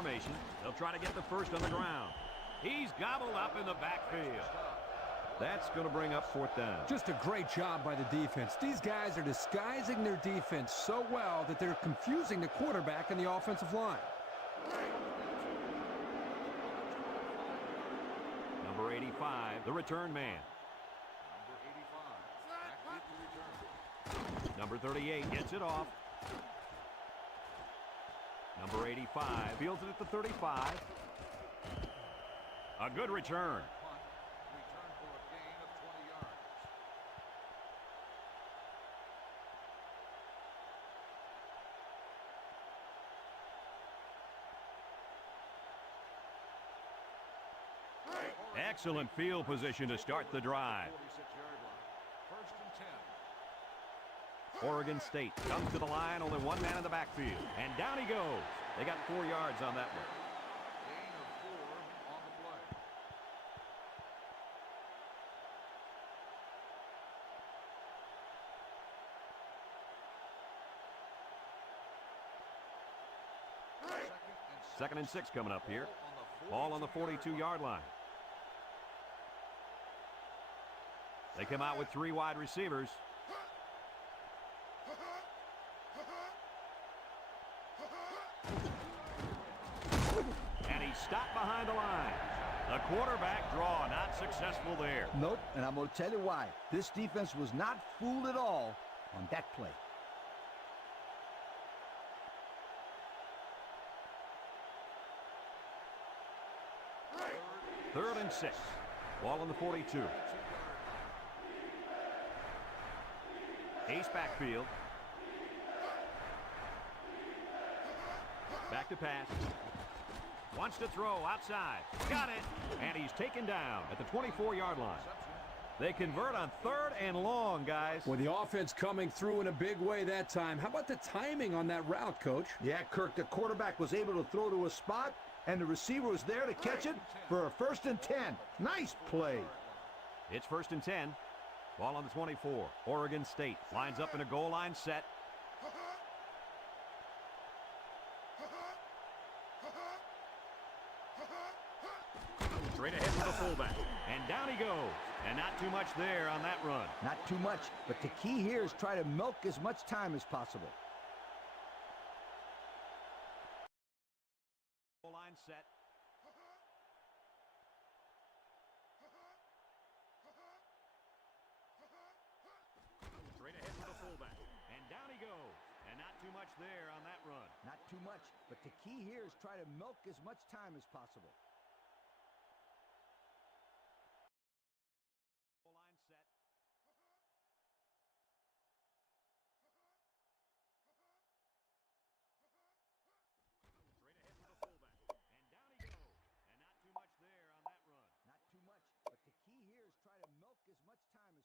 formation. They'll try to get the first on the ground. He's gobbled up in the backfield. That's going to bring up fourth down. Just a great job by the defense. These guys are disguising their defense so well that they're confusing the quarterback and the offensive line. Number 85, the return man. Number 38 gets it off. Number 85 fields it at the 35. A good return. Excellent field position to start the drive. Oregon State comes to the line, only one man in the backfield. And down he goes. They got 4 yards on that one. Gain of 4 on the play. Second and 6 coming up here. Ball on the 42-yard line. They come out with 3 wide receivers. And he's stopped behind the line. The quarterback draw not successful there. Nope, and I'm going to tell you why. This defense was not fooled at all on that play. Third and 6. Ball on the 42. Ace backfield. Back to pass. Wants to throw outside. Got it. And he's taken down at the 24-yard line. They convert on 3rd and long, guys. Well, the offense coming through in a big way that time. How about the timing on that route, Coach? Yeah, Kirk, the quarterback was able to throw to a spot, and the receiver was there to catch it for a 1st and 10. Nice play. It's 1st and 10. Ball on the 24. Oregon State lines up in a goal line set. Straight ahead to the fullback. And down he goes. And not too much there on that run. Not too much, but the key here is try to milk as much time as possible. Goal line set. Straight ahead to the fullback. And down he goes. And not too much there on that run. Not too much, but the key here is try to milk as much time as possible. Goal line set. Straight ahead to the fullback. And down he goes. And not too much there on that run. Not too much, but the key here is try to milk as much time as possible.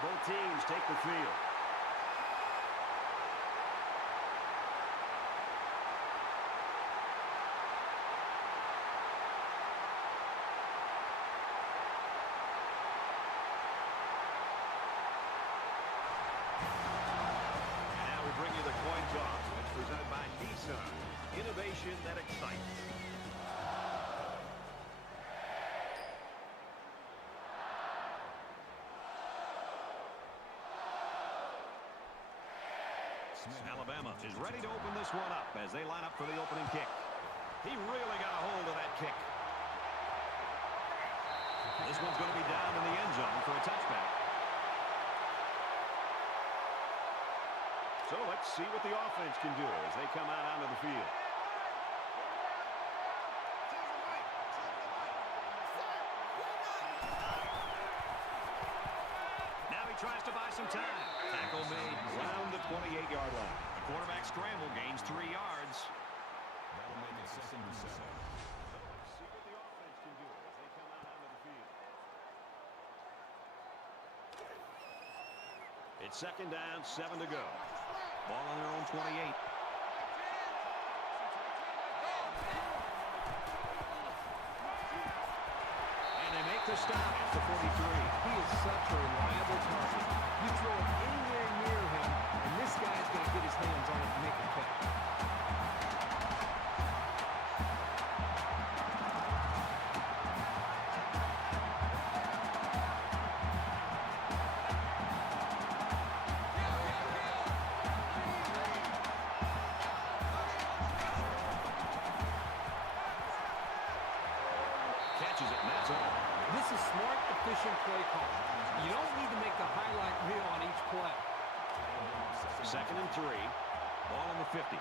Both teams take the field. Now we bring you the coin toss. It's presented by Nissan. Innovation that excites. Alabama is ready to open this one up as they line up for the opening kick. He really got a hold of that kick. This one's going to be down in the end zone for a touchback. So let's see what the offense can do as they come out onto the field. tries to buy some time. Tackle made around the 28-yard line. The quarterback scramble gains 3 yards. That'll make it 2nd and 7. Let's see what the offense can do as they come out onto the field. It's 2nd down, 7 to go. Ball on their own 28. To stop at the 43. He is such a reliable target. You throw it anywhere near him, and this guy's going to get his hands on it and make a catch. Catches it, and that's all. This is smart, efficient play call. You don't need to make the highlight reel on each play. 2nd and 3. Ball on the 50. And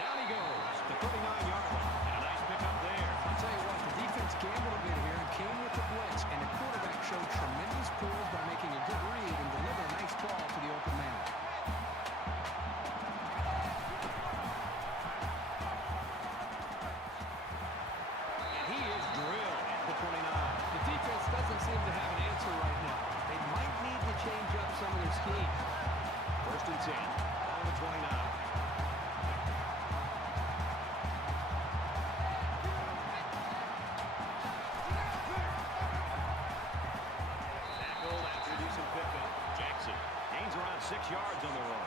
down he goes. The 39-yard line. And a nice pickup there. I'll tell you what, the defense gambled a bit here and came with the blitz, and the quarterback showed tremendous poise by making a good read and deliver a nice ball to the open man. Doesn't seem to have an answer right now. They might need to change up some of their scheme. 1st and 10. On the 29. Tackled after decent pickup. Jackson gains around 6 yards on the run.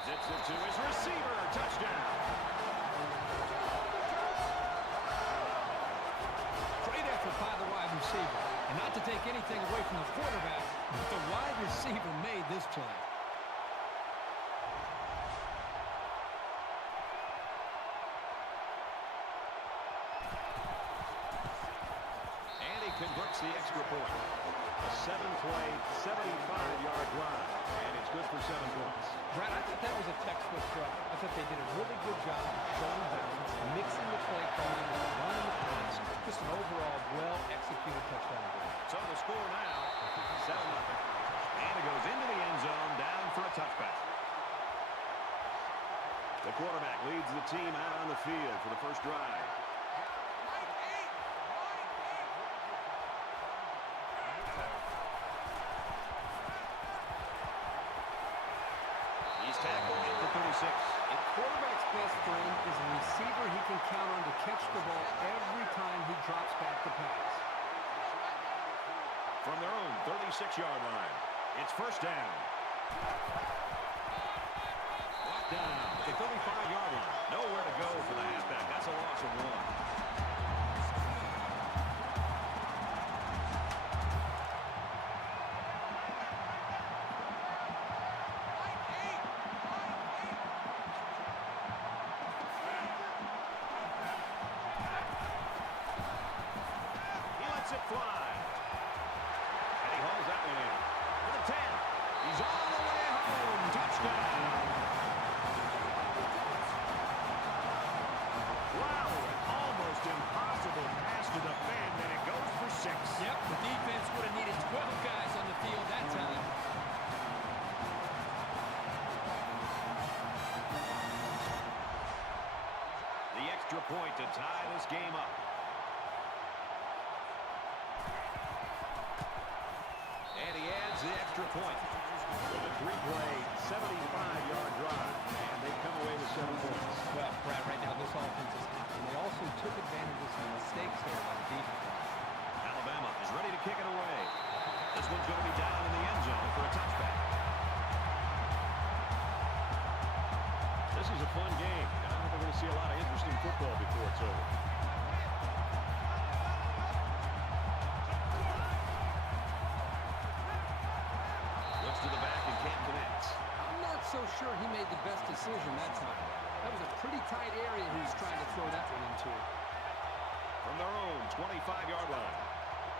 Zips it to his receiver. Touchdown. Great effort by the wide receiver. And not to take anything away from the quarterback, but the wide receiver made this play. And he converts the extra point. A 7-play, 75-yard drive. And it's good for 7 points. Brad, I thought that was a textbook drive. I thought they did a really good job of showing balance, mixing the play calling with the run and the pass. Just an overall well-executed touchdown game. So the score now, 7-0. And it goes into the end zone, down for a touchback. The quarterback leads the team out on the field for the first drive. He's tackled at the 36. A quarterback's best friend is a receiver he can count on to catch the ball every time he drops back to pass. From their own 36-yard line, it's 1st down. Brought down at the 35-yard line. Nowhere to go for the halfback. That's a loss of 1. It fly. And he hauls that one in. To the 10. He's all the way home. Touchdown. Wow. Almost impossible pass to defend, and it goes for 6. Yep, the defense would have needed 12 guys on the field that time. The extra point to tie this game up. And he adds the extra point with a 3-play, 75-yard drive. And they come away with 7 points. Well, Brad, right now this offense is hot. And they also took advantage of some mistakes there by the defense. Alabama is ready to kick it away. This one's going to be down in the end zone for a touchback. This is a fun game. And I think we're going to see a lot of interesting football before it's over. So sure he made the best decision that time. That was a pretty tight area he was trying to throw that one into. From their own 25-yard line.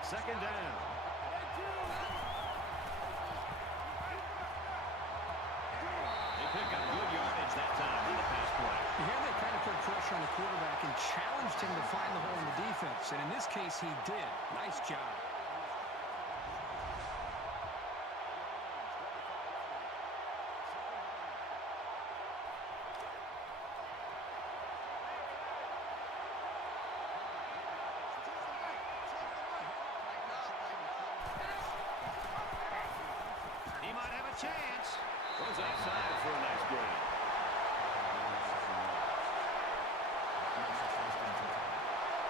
Second down. They pick up good yardage that time in the pass play. Here they kind of put pressure on the quarterback and challenged him to find the hole in the defense. And in this case, he did. Nice job. He might have a chance. Goes outside for a nice gain.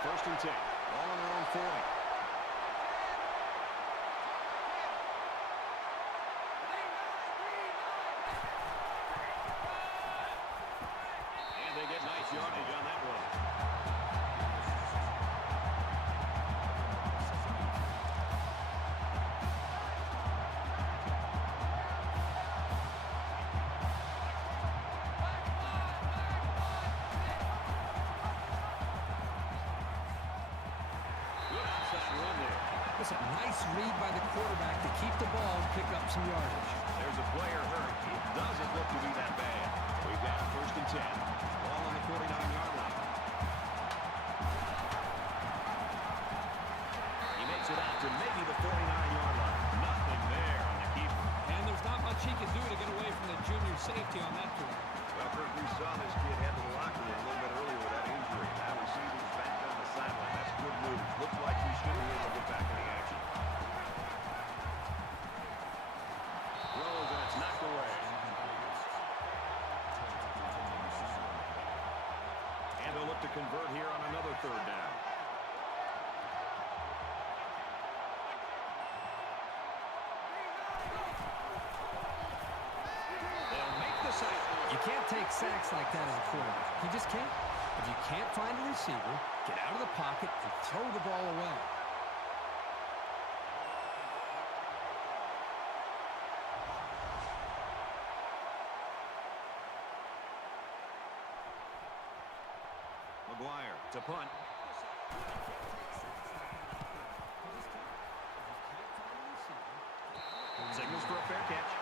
First and 10. All on their own 40. And they get nice yardage on that one. Good outside run there. That's a nice read by the quarterback to keep the ball and pick up some yardage. There's a player hurt. It doesn't look to be that bad. We've got first and 10. Ball on the 49-yard line. He makes it out to maybe the 49-yard line. Nothing there on the keeper. And there's not much he can do to get away from the junior safety on that play. Well, Kirk, we saw this kid head to the locker room a little bit earlier with that injury. Now we see he's back on the sideline. That's good news. Looks like he should be able to get back in the action. Throws, and it's knocked away. And they'll look to convert here on another third down. They'll make the sack. You can't take sacks like that as a quarterback. You just can't. If you can't find a receiver, get out of the pocket and throw the ball away. McGuire to punt. Signals for a fair catch.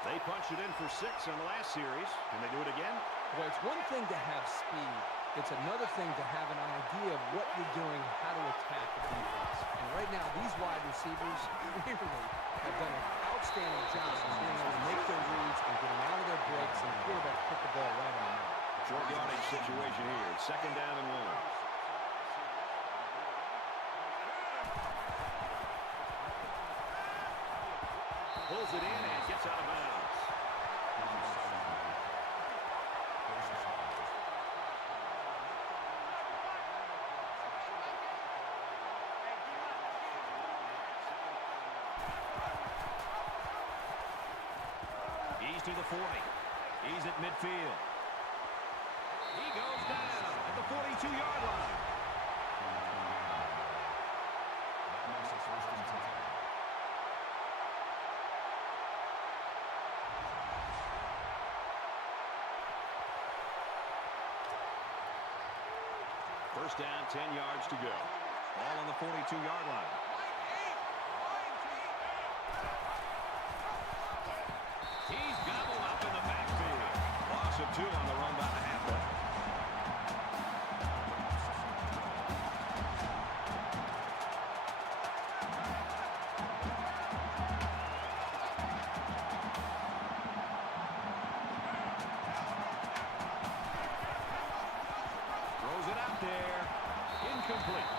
They punched it in for 6 on the last series. Can they do it again? Well, it's one thing to have speed. It's another thing to have an idea of what you're doing, how to attack the defense. And right now, these wide receivers really have done an outstanding job of being able to make their reads and getting out of their breaks, and the quarterback put the ball right on the money. Short yardage situation here. Second down and 1. Pulls it in and gets out of bounds. He's to the 40. He's at midfield. He goes down at the 42-yard line. That makes it first and 10. First down, 10 yards to go. Ball on the 42-yard line. He's gobbled up in the backfield. Loss of 2 on the run by the halfway. Throws it out there. Incomplete.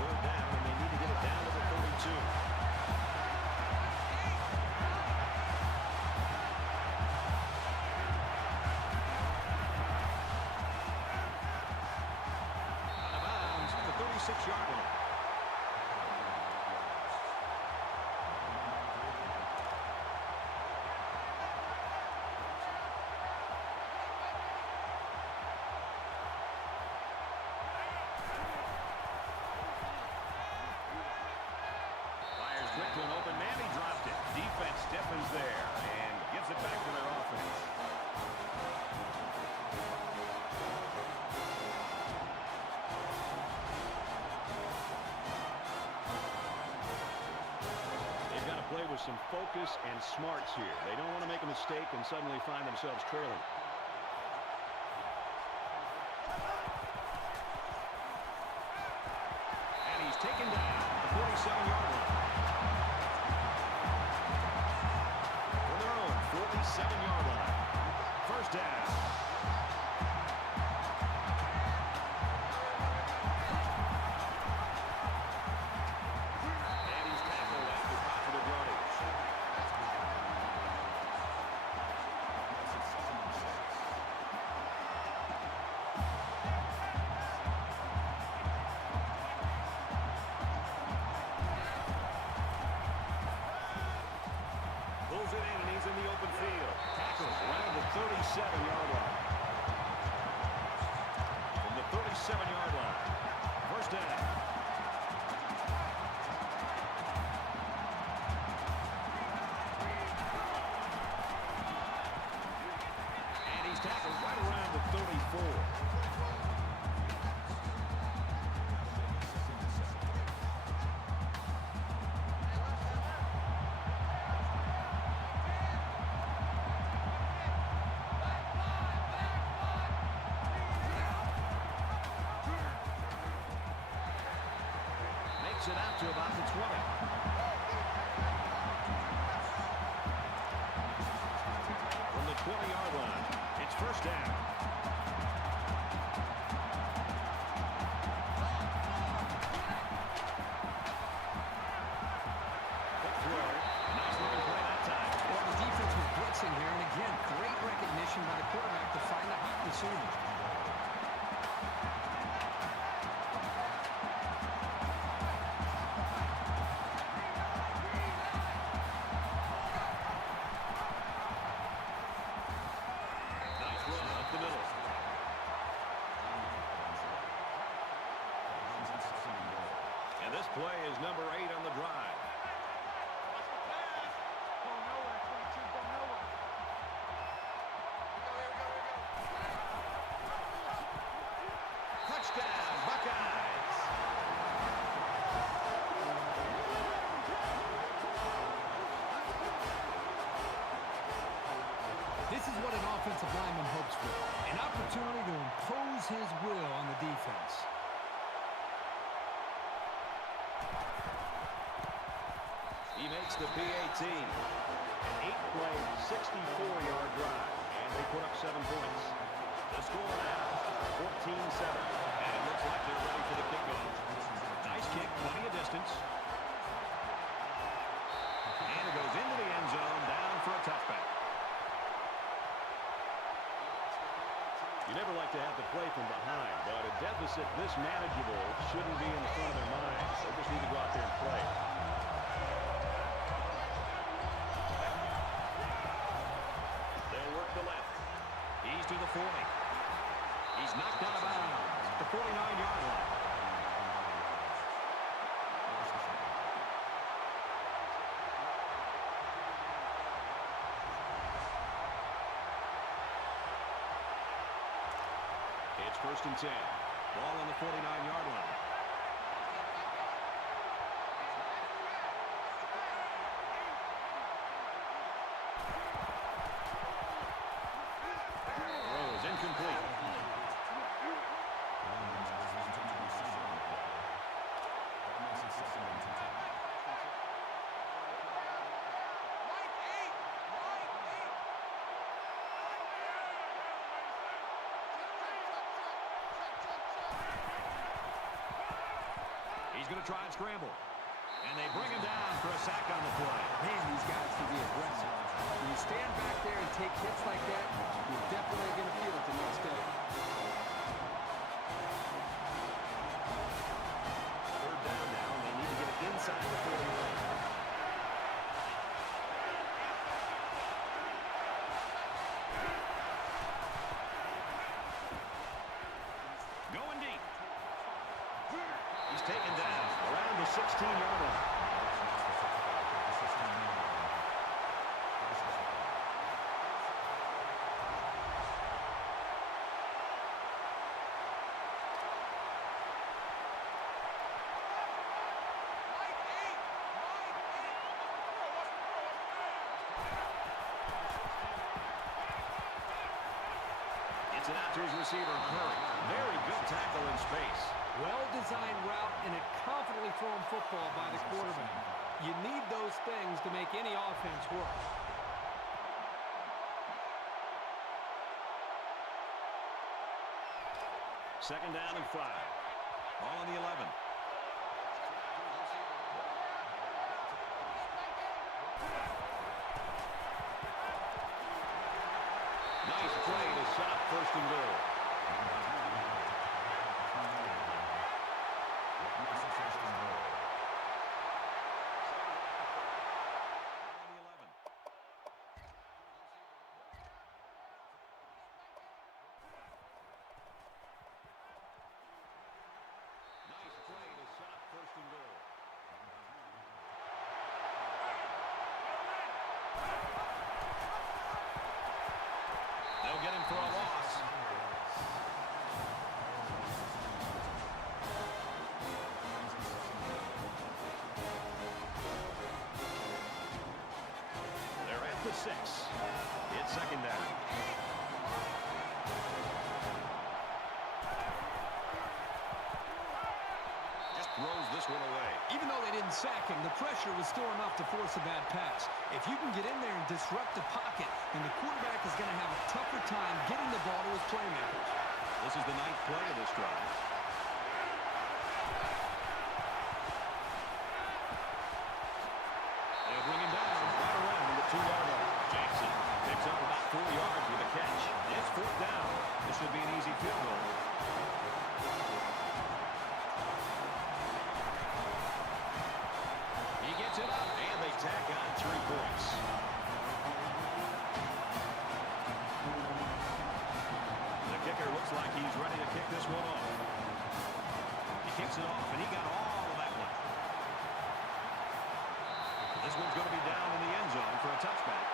Third down, and they need to get it down to the 32. Out of bounds at the 36-yard line. with some focus and smarts here. They don't want to make a mistake and suddenly find themselves trailing. And he's taken down at the 47-yard line. For their own 47-yard line. First down. Pulls it in, and he's in the open field. Tackles around the 37-yard line. From the 37-yard line. First down. And he's tackled right around the 34. It out to about the 20. From the 20-yard line, it's first down. Quick throw. Nice looking play that time. Well, the defense was blitzing here, and again, great recognition by the quarterback to find the hot receiver. And this play is number 8 on the drive. Touchdown, Buckeyes. This is what an offensive lineman hopes for. An opportunity to impose his will on the defense. He makes the PAT. An 8-play, 64-yard drive. And they put up 7 points. The score now, 14-7. And it looks like they're ready for the kickoff. Nice kick, plenty of distance. And it goes into the end zone, down for a touchback. You never like to have to play from behind, but a deficit this manageable shouldn't be in the front of their minds. They just need to go out there and play. They'll work the left. He's to the 40. He's knocked out of bounds at the 49-yard line. It's first and 10. Ball on the 49-yard line. Throw is incomplete. He's going to try and scramble. And they bring him down for a sack on the play. Man, these guys can be aggressive. When you stand back there and take hits like that, you're definitely going to feel it the next day. Third down now, and they need to get it inside the 40 line. Going deep. He's taken down around the 16-yard line. it out to his receiver in a hurry. Very good tackle in space. Well-designed route and a confidently thrown football by the quarterback. You need those things to make any offense work. Second down and 5. Ball on the 11. Nice play to stop first and goal. They'll get him for a loss. They're at the 6. It's second down. Just throws this one away. Even though they didn't sack him, the pressure was still enough to force a bad pass. If you can get in there and disrupt the pocket, then the quarterback is going to have a tougher time getting the ball to his playmakers. This is the 9th play of this drive. They'll bring him down right around the 2-yard line. Jackson picks up about 4 yards with a catch. It's 4th down. This should be an easy field goal. He gets it up, and they tack on 3 points. The kicker looks like he's ready to kick this one off. He kicks it off, and he got all of that one. This one's going to be down in the end zone for a touchback.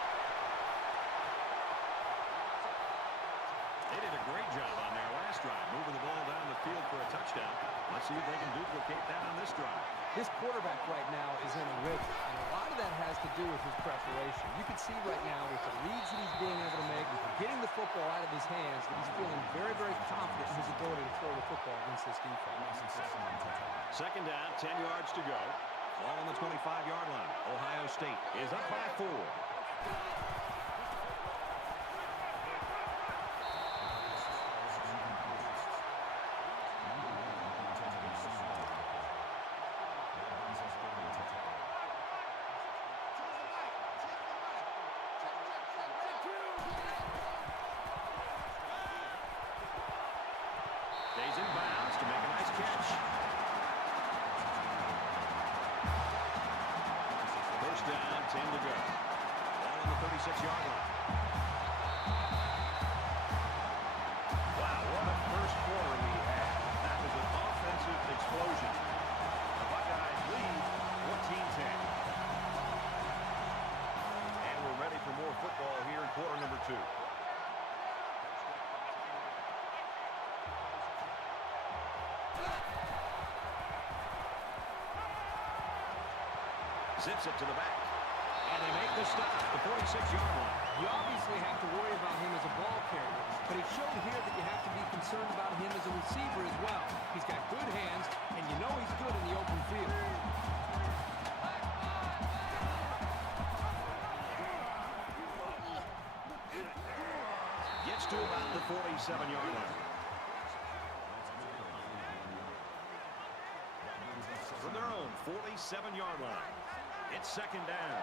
They did a great job on their last drive, moving the ball down the field for a touchdown. Let's see if they can duplicate that on this drive. This quarterback right now is in a rhythm, and a lot of that has to do with his preparation. You can see right now with the reads that he's being able to make, with getting the football out of his hands, that he's feeling very, very confident in his ability to throw the football against this defense. Second down, 10 yards to go. Ball on the 25-yard line. Ohio State is up by 4. Stays in bounds to make a nice catch. First down, 10 to go. Ball on the 36-yard line. Wow, what a first quarter we had. That was an offensive explosion. The Buckeyes lead 14-10. And we're ready for more football here in quarter number 2. Zips it to the back. And they make the stop at the 46-yard line. You obviously have to worry about him as a ball carrier, but it showed here that you have to be concerned about him as a receiver as well. He's got good hands, and you know he's good in the open field. Gets to about the 47-yard line. From their own 47-yard line. It's second down.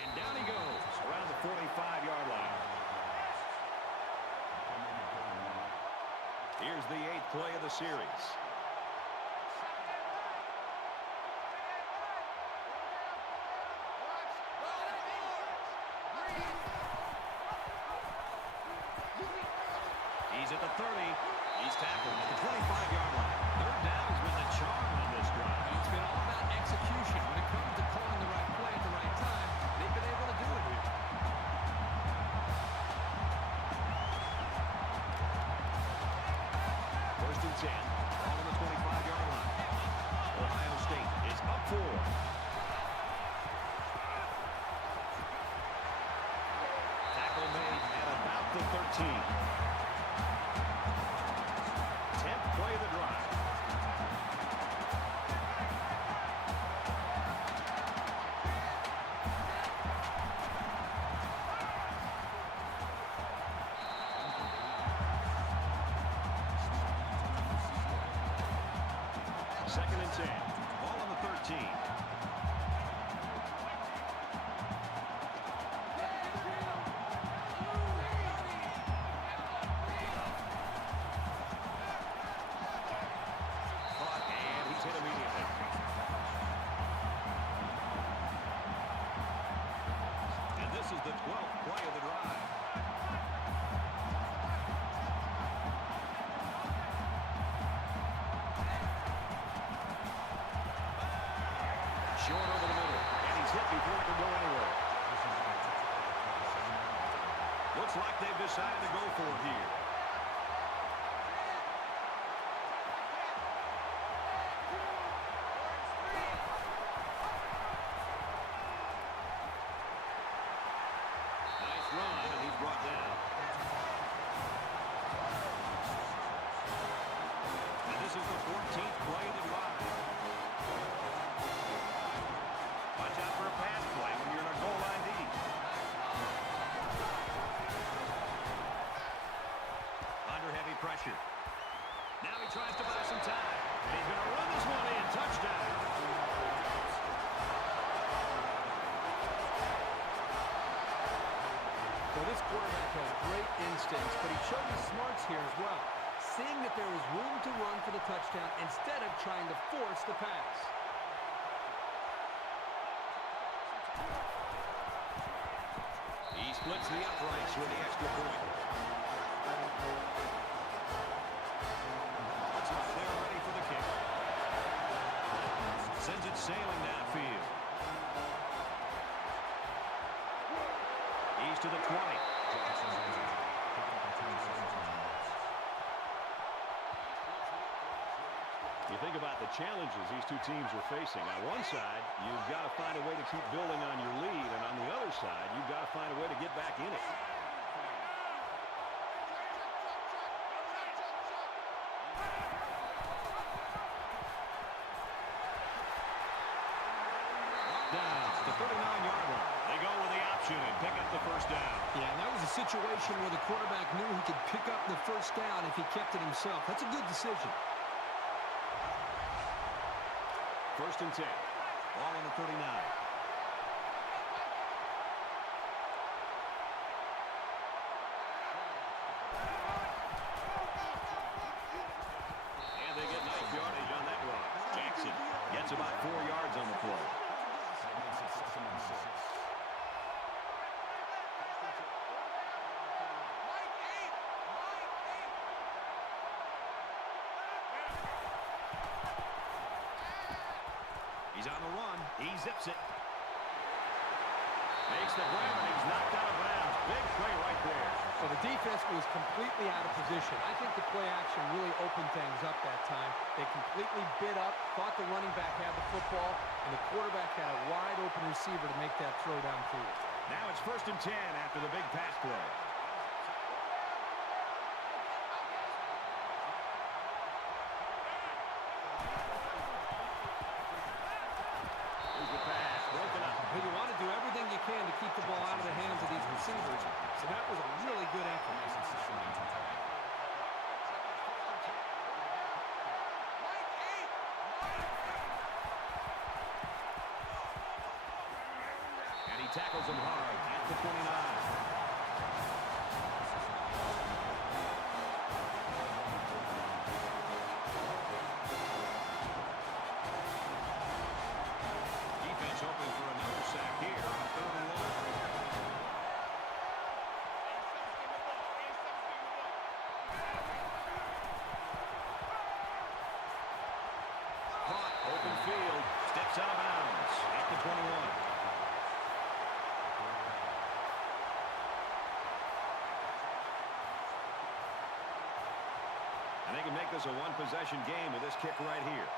And down he goes around the 45-yard line. Here's the 8th play of the series. He's at the 30. He's tackled at the 25-yard line. Third down has been the charm on this drive. It's been all about execution. When it comes to calling the right play at the right time, they've been able to do it here. First and 10. On 10th play of the drive. Second and 10. Ball on the 13. This is the 12th play of the drive. Short over the middle, and he's hit before he can go anywhere. Looks like they've decided to go for it here. Run, and he's brought down. And this is the 14th play of the drive. Watch out for a pass play when you're in a goal line deep. Under heavy pressure. Now he tries to buy some time. And he's going to run this one in. Touchdown. Well, this quarterback has great instincts, but he showed his smarts here as well, seeing that there was room to run for the touchdown instead of trying to force the pass. He splits the uprights with the extra point. It's up there ready for the kick. Sends it sailing downfield. He's to the 20. You think about the challenges these two teams are facing. On one side, you've got to find a way to keep building on your lead, and on the other side, you've got to find a way to get back in it. Down to the 39-yard line. They go with the option and pick up the first down. Yeah, and that was a situation where the quarterback knew he could pick up the first down if he kept it himself. That's a good decision. First and 10. Ball on the 39. And they get nice yardage on that run. Jackson gets about 4 yards on the play. He's on the run. He zips it. Makes the grab, and he's knocked out of bounds. Big play right there. So the defense was completely out of position. I think the play action really opened things up that time. They completely bid up, thought the running back had the football, and the quarterback had a wide open receiver to make that throw downfield. Now it's first and 10 after the big pass play. But you want to do everything you can to keep the ball out of the hands of these receivers. So that was a really good effort. And he tackles him hard at the 29. Hoping for another sack here on 3rd and long. Caught, open field, steps out of bounds at the 21. And they can make this a one-possession game with this kick right here.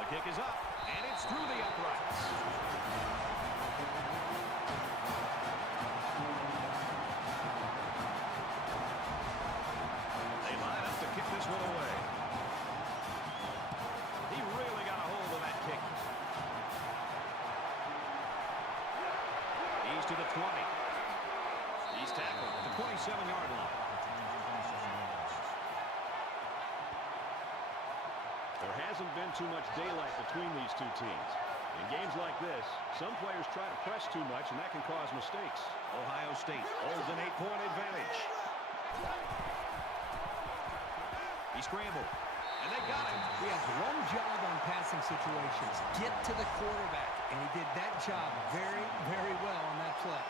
The kick is up. And it's through the uprights. 27-yard line. There hasn't been too much daylight between these two teams. In games like this, some players try to press too much, and that can cause mistakes. Ohio State holds an 8-point advantage. He scrambled, and they got him. He has one job on passing situations: get to the quarterback, and he did that job very, very well on that play.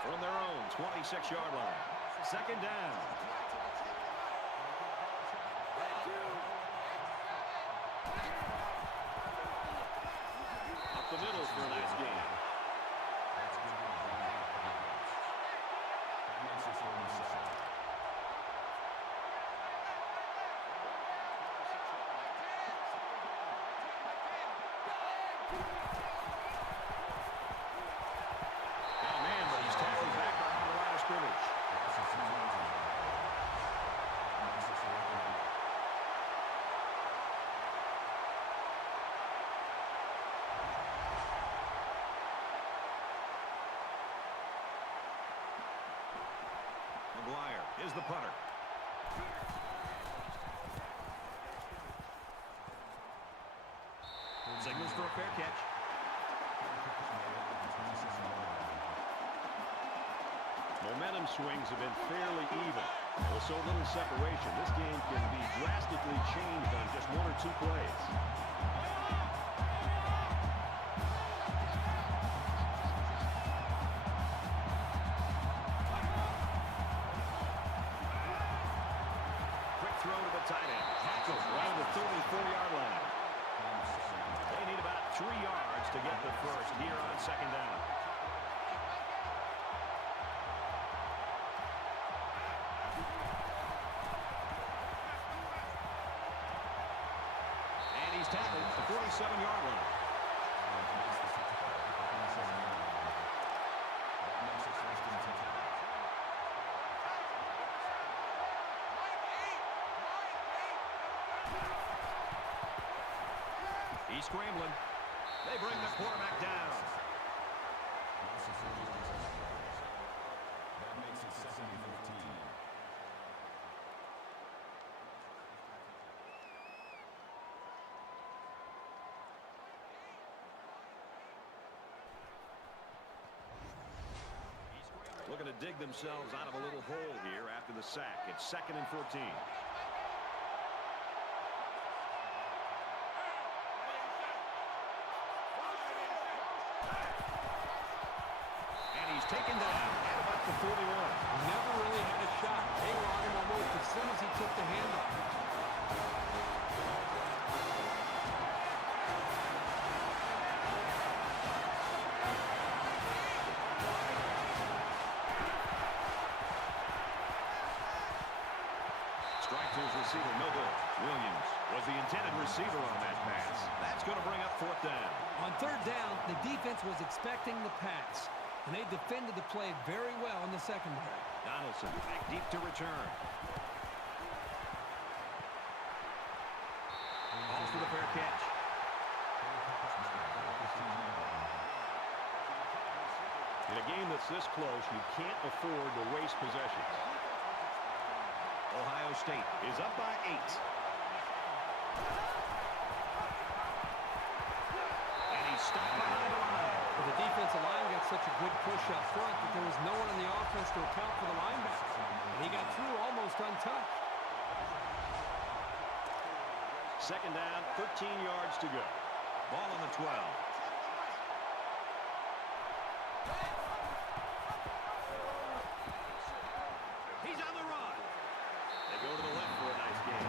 From their own 26-yard line. Second down. Up the middle for a nice gain. That makes it 37. Got a man, but he's tackled back behind the line of scrimmage. McGuire is the punter. Signals for a fair catch. Momentum swings have been fairly even. With so little separation, this game can be drastically changed on just one or two plays. Quick throw to the tight end. Tackled around the 34-yard line. They need about 3 yards to get the first here on second down. And he's tackled at the 47-yard line. He's scrambling. They bring the quarterback down. That makes it 2nd and 15. Looking to dig themselves out of a little hole here after the sack. It's 2nd and 14. And he's taken down at about the 41. Never really had a shot. They were on him almost as soon as he took the handoff. Strike to his receiver, no good. Williams was the intended receiver on that pass. That's going to bring up 4th down. On 3rd down, the defense was expecting the pass, and they defended the play very well in the secondary. Donaldson back deep to return. Calls for the fair catch. In a game that's this close, you can't afford to waste possessions. Ohio State is up by 8. And he's stopped behind the line. But the defensive line got such a good push up front that there was no one in the offense to account for the linebacker. And he got through almost untouched. 2nd down, 13 yards to go. Ball on the 12. He's on the run. They go to the left for a nice gain.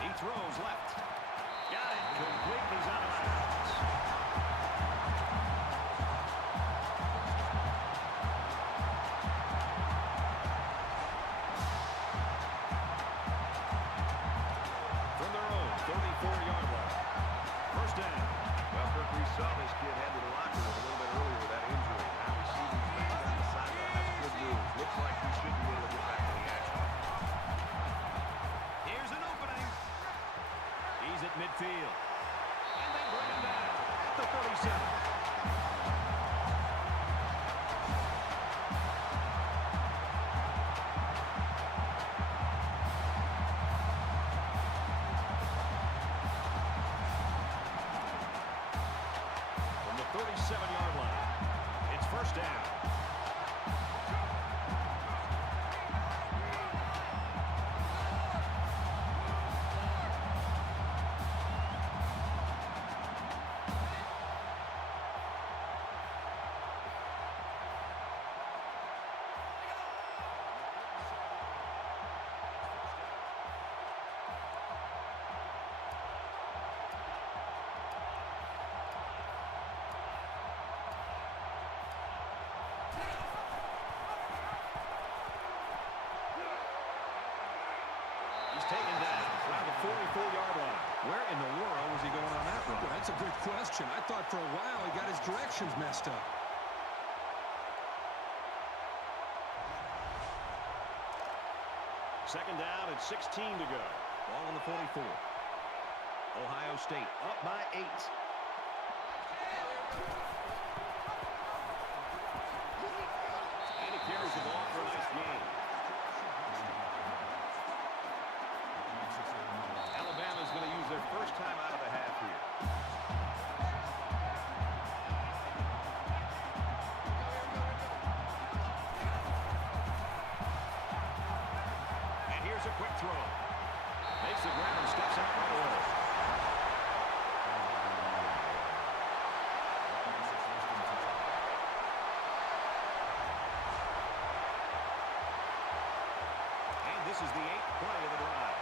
He throws left. Got it. Complete. He's out of bounds. saw this kid head to the locker room a little bit earlier with that injury. Now we see he's back on the sideline. That's good news. Looks like he should be able to get back to the action. Here's an opening. He's at midfield. And they bring him down at the 37. From the 37-yard line, it's first down. He's taken down around the 44-yard line. Where in the world was he going on that run? Well, that's a good question. I thought for a while he got his directions messed up. Second down and 16 to go. Ball on the 44. Ohio State up by 8. And he carries the ball for a nice gain. Alabama's going to use their first time out of the half here. And here's a quick throw. Makes the ground, steps out right away. And this is the 8th play of the drive.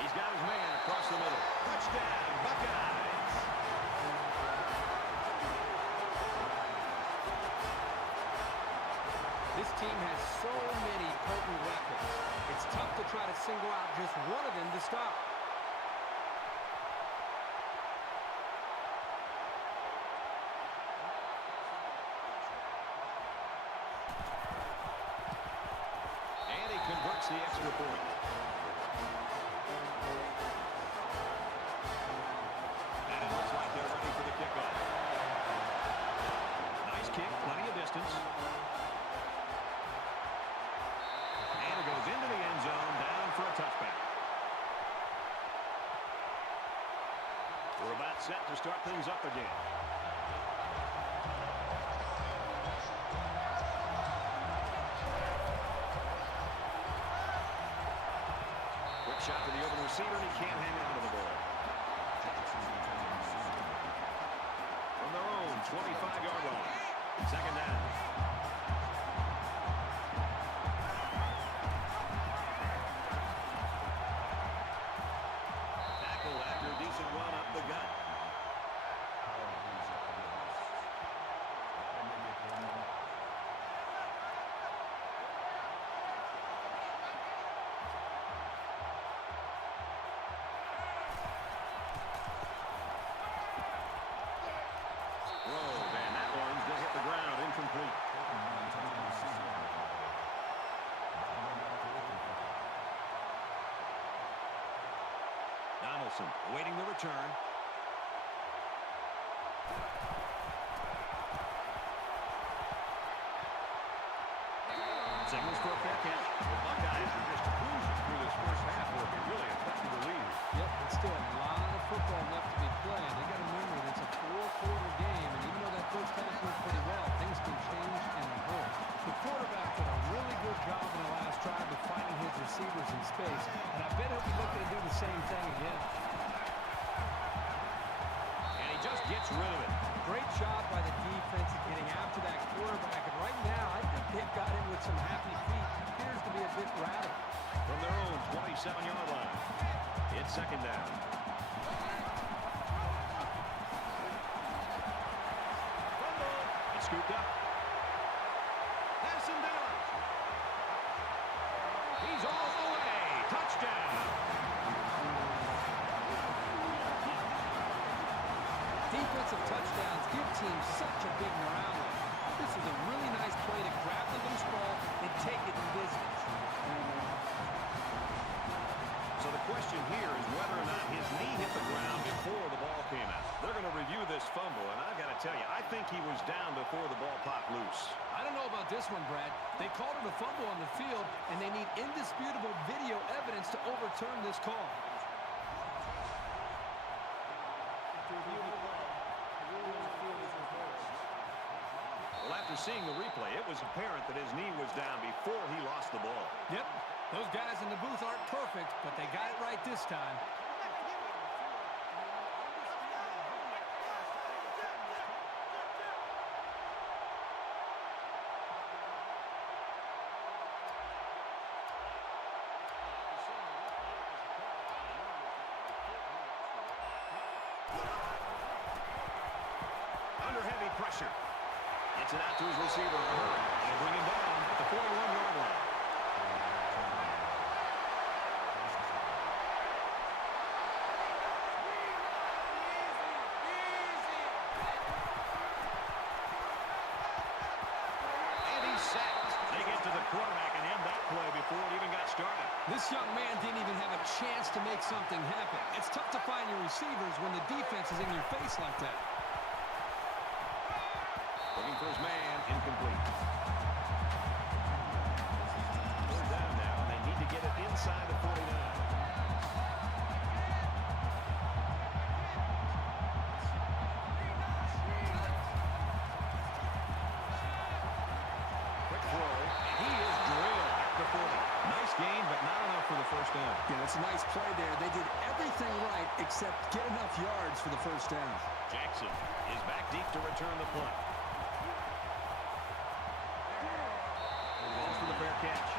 He's got his man across the middle. Touchdown, Buckeyes. This team has so many potent weapons. It's tough to try to single out just one of them to stop. And he converts the extra point. And it looks like they're ready for the kickoff. Nice kick, plenty of distance. And it goes into the end zone, down for a touchback. We're about set to start things up again. Quick shot to the open receiver, and he can't hang on to the ball. From their own 25-yard line. Second down. Tackle after a decent run up the gut. Rolled, and that one's going to hit the ground, incomplete. Donaldson awaiting the return. Signals for a fair catch. The Buckeyes are just cruising through this first half, working really a comfortable lead. Yep, but still a lot of football left to be played. They got to remember that it's a 4-quarter game, and even though that first half went pretty well, things can change in a hurry. The quarterback did a really good job in the last drive of finding his receivers in space, and I bet he'll be looking to do the same thing again. And he just gets rid of it. Great job by the defense of getting after that quarterback, and right now I think they've got him with some happy feet. He appears to be a bit rattled. From their own 27-yard line, it's second down. Fumble. Scooped up. There's some damage. He's all the way. Touchdown. Defensive touchdowns give teams such a big morale lift. This is a really nice play to grab the loose ball and take it to business. So the question here is whether or not his knee hit the ground before the ball came out. They're going to review this fumble, and I've got to tell you, I think he was down before the ball popped loose. I don't know about this one, Brad. They called it a fumble on the field, and they need indisputable video evidence to overturn this call. Well, after seeing the replay, it was apparent that his knee was down before he lost the ball. Yep, those guys in the booth aren't perfect, but they got it right this time. Under heavy pressure. Gets it out to his receiver in a hurry. They bring him down at the 41-yard line. And he's sacked. They get to the quarterback and end that play before it even got started. This young man didn't even have a chance to make something happen. It's tough to find your receivers when the defense is in your face like that. Looking for his man, incomplete. Third down now, and they need to get it inside the 49. Quick throw, and he is drilled at the 40. Nice gain, but not enough for the first down. Yeah, that's a nice play there. They did everything right except get enough yards for the first down. Jackson is back deep to return the punt. Balls for the fair catch.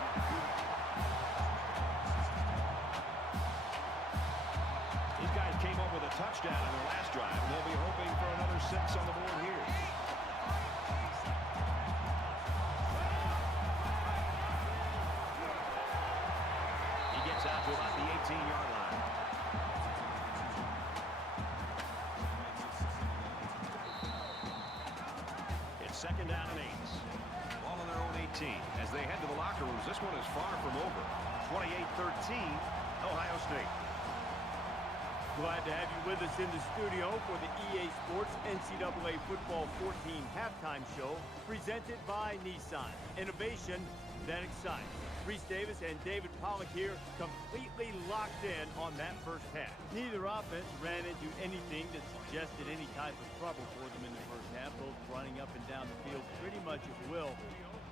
These guys came up with a touchdown in their last drive, and they'll be hoping for another 6 on the board here. He gets out to about the 18-yard line. It's second down and 8. Ball on their own 18. As they head to the locker rooms, this one is far from over. 28-13, Ohio State. Glad to have you with us in the studio for the EA Sports NCAA Football 14 halftime show presented by Nissan. Innovation that excites. Reese Davis and David Pollack here completely locked in on that first half. Neither offense ran into anything that suggested any type of trouble for them in the first half, both running up and down the field pretty much at will.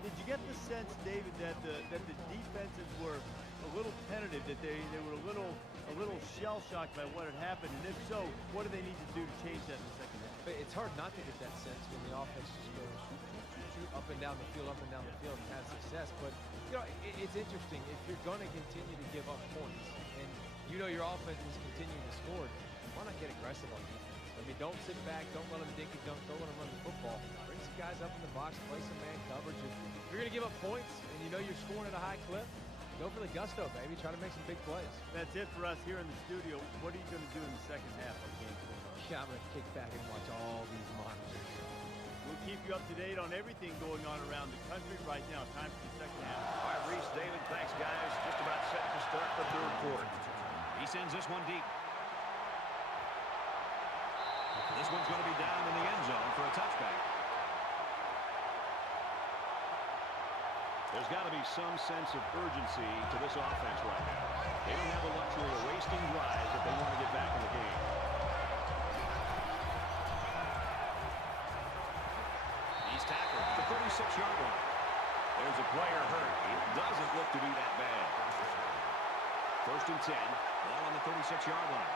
Did you get the sense, David, that the defenses were a little tentative, that they were a little shell-shocked by what had happened? And if so, what do they need to do to change that in the second half? It's hard not to get that sense when the offense just goes up and down the field, and has success. But, you know, it's interesting. If you're going to continue to give up points, and you know your offense is continuing to score, why not get aggressive on defense? I mean, don't sit back. Don't let them dink and dunk. Don't let them run the football. Bring some guys up in the box. Play some man coverage. If you're going to give up points and you know you're scoring at a high clip, go for the gusto, baby. Try to make some big plays. That's it for us here in the studio. What are you going to do in the second half of the game? Yeah, I'm going to kick back and watch all these monitors. We'll keep you up to date on everything going on around the country right now. Time for the second half. All right, Reese, David, thanks, guys. Just about set to start the third quarter. He sends this one deep. This one's going to be down in the end zone for a touchback. There's got to be some sense of urgency to this offense right now. They don't have the luxury of wasting drives if they want to get back in the game. He's tackled at the 36-yard line. There's a player hurt. It doesn't look to be that bad. First and 10. Ball on the 36-yard line.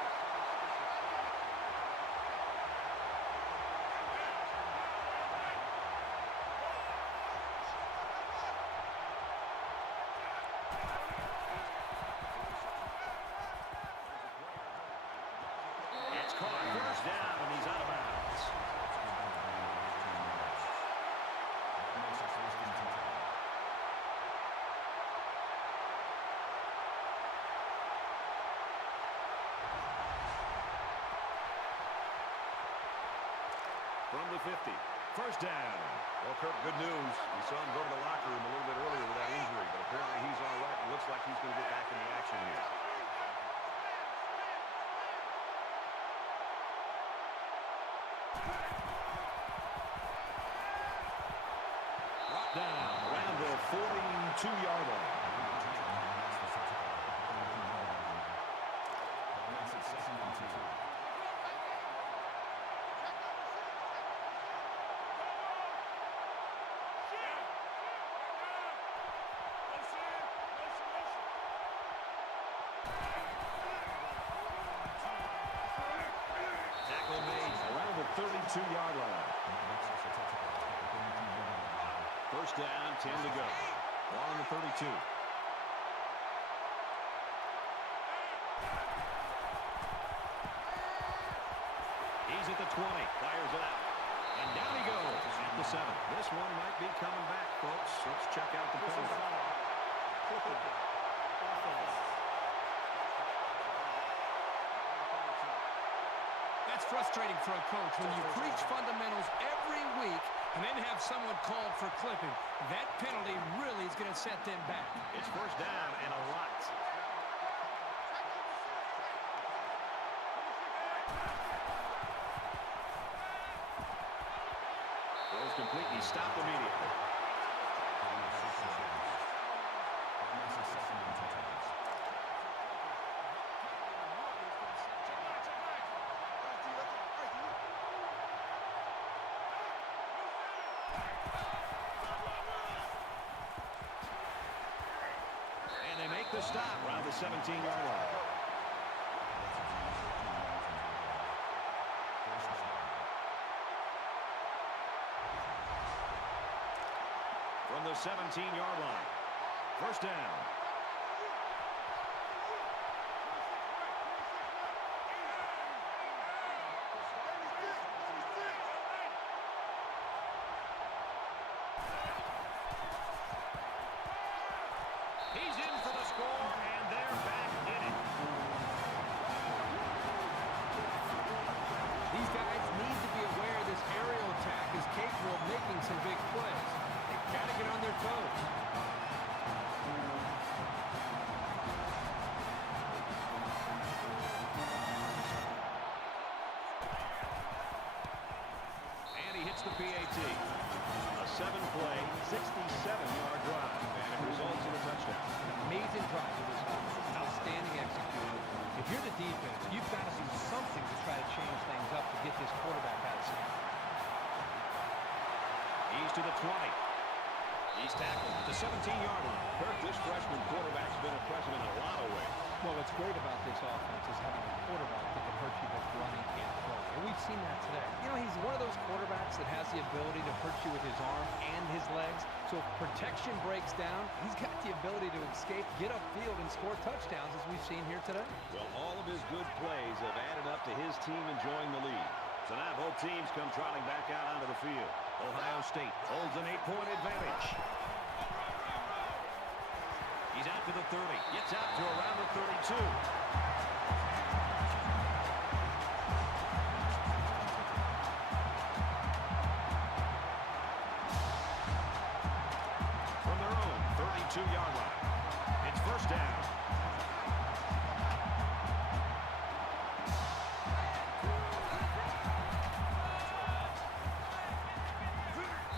It's caught. First down, and he's out of bounds. the 50. First down. Well, Kirk, good news. We saw him go to the locker room a little bit earlier with that injury, but apparently he's all right. It looks like he's going to get back in the action here. Brought down around the 42-yard line. Tackle made around the 32-yard line. First down, 10 to go. Ball on the 32. He's at the 20. Fires it out. And down he goes at the 7. This one might be coming back, folks. Let's check out the penalty. That's frustrating for a coach when you preach fundamentals every week and then have someone called for clipping. That penalty really is going to set them back. It's first down and a lot. Throws completely stopped immediately. And they make the stop around the 17-yard line. From the 17-yard line. First down. He's in for the score, and they're back in it. These guys need to be aware this aerial attack is capable of making some big plays. They've got to get on their toes. And he hits the PAT. A 7-play, 67-yard drive, and it results in a touchdown. Amazing drive for this offense. Outstanding execution. If you're the defense, you've got to do something to try to change things up to get this quarterback out of sync. He's to the 20. He's tackled at the 17-yard line. Kirk, this freshman quarterback's been impressive in a lot of ways. Well, what's great about this offense is having a quarterback that can hurt you both running and throwing. And we've seen that today. You know, he's one of those quarterbacks that has the ability to hurt you with his arm and his legs. So if protection breaks down, he's got the ability to escape, get upfield, and score touchdowns, as we've seen here today. Well, all of his good plays have added up to his team enjoying the lead. So now both teams come trotting back out onto the field. Ohio State holds an 8-point advantage. He's out to the 30. Gets out to around the 32. From their own 32-yard line. It's first down.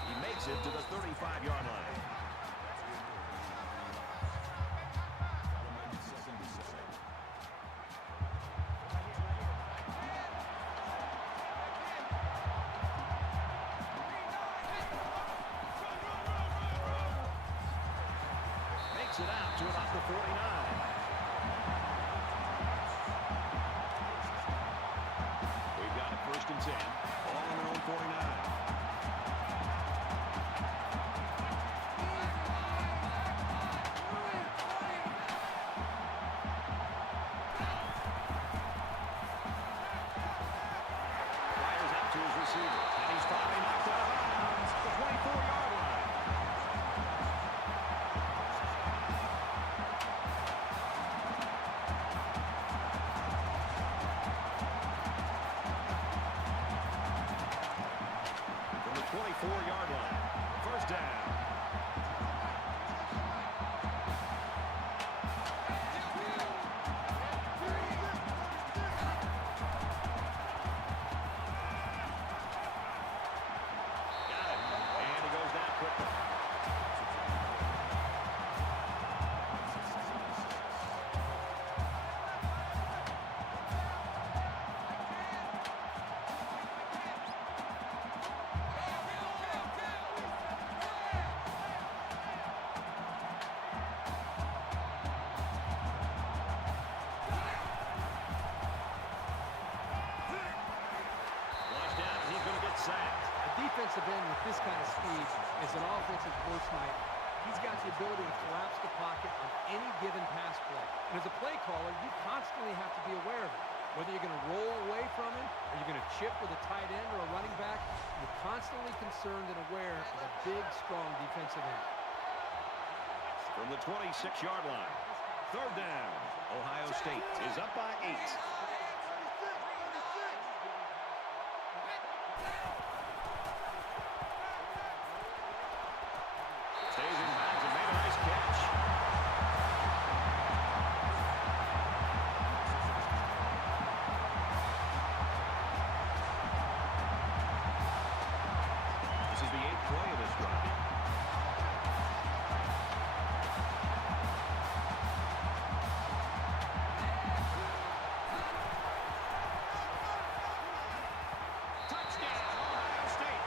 He makes it to the 35-yard line. Makes it out to about the 49. We've got a first and 10. All on their own 49. Fires out to his receiver. And he's finally knocked out of bounds. The 24-yard line. 24-yard line. First down. Defensive end with this kind of speed is an offensive force night. He's got the ability to collapse the pocket on any given pass play. And as a play caller, you constantly have to be aware of it. Whether you're going to roll away from him or you're going to chip with a tight end or a running back, you're constantly concerned and aware of a big, strong defensive end. From the 26-yard line, third down. Ohio State is up by 8. Stays in bounds and made a nice catch. This is the 8th play of this drive. Touchdown, Ohio State.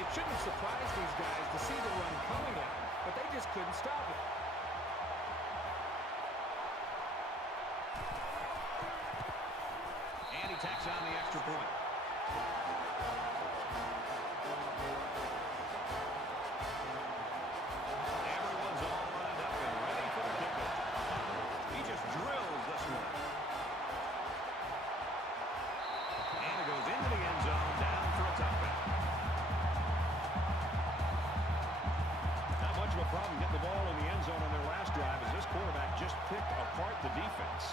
It shouldn't surprise these guys to see the run coming at them, but they just couldn't stop it. And he tacks on the extra point. Everyone's all lined up and ready for the kickoff. He just drills this one. And it goes into the end zone, down for a touchback. Not much of a problem getting the ball in the end zone on their last drive as this quarterback just picked apart the defense.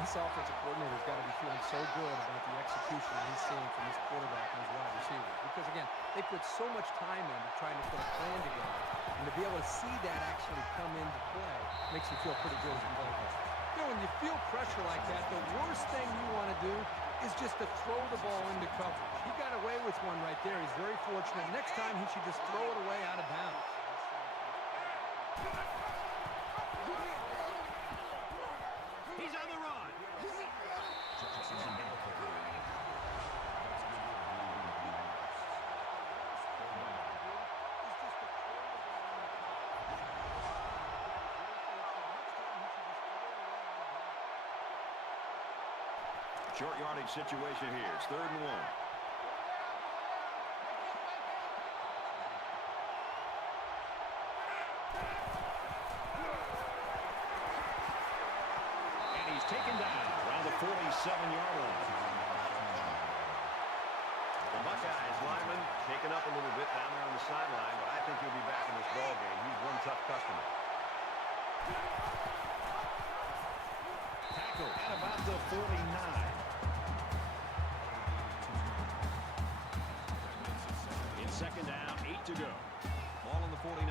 This offensive coordinator's got to be feeling so good about the execution that he's seeing from his quarterback and his wide receiver. Because, again, they put so much time into trying to put a plan together. And to be able to see that actually come into play makes you feel pretty good as a player. You know, when you feel pressure like that, the worst thing you want to do is just to throw the ball into coverage. He got away with one right there. He's very fortunate. Next time, he should just throw it away out of bounds. He's on the run. Short yardage situation here. It's 3rd and 1. And he's taken down around the 47-yard line. The Buckeyes lineman shaken up a little bit down there on the sideline, but I think he'll be back in this ball game. He's one tough customer. Tackle at about the 49. In 2nd down, 8 to go. Ball on the 49.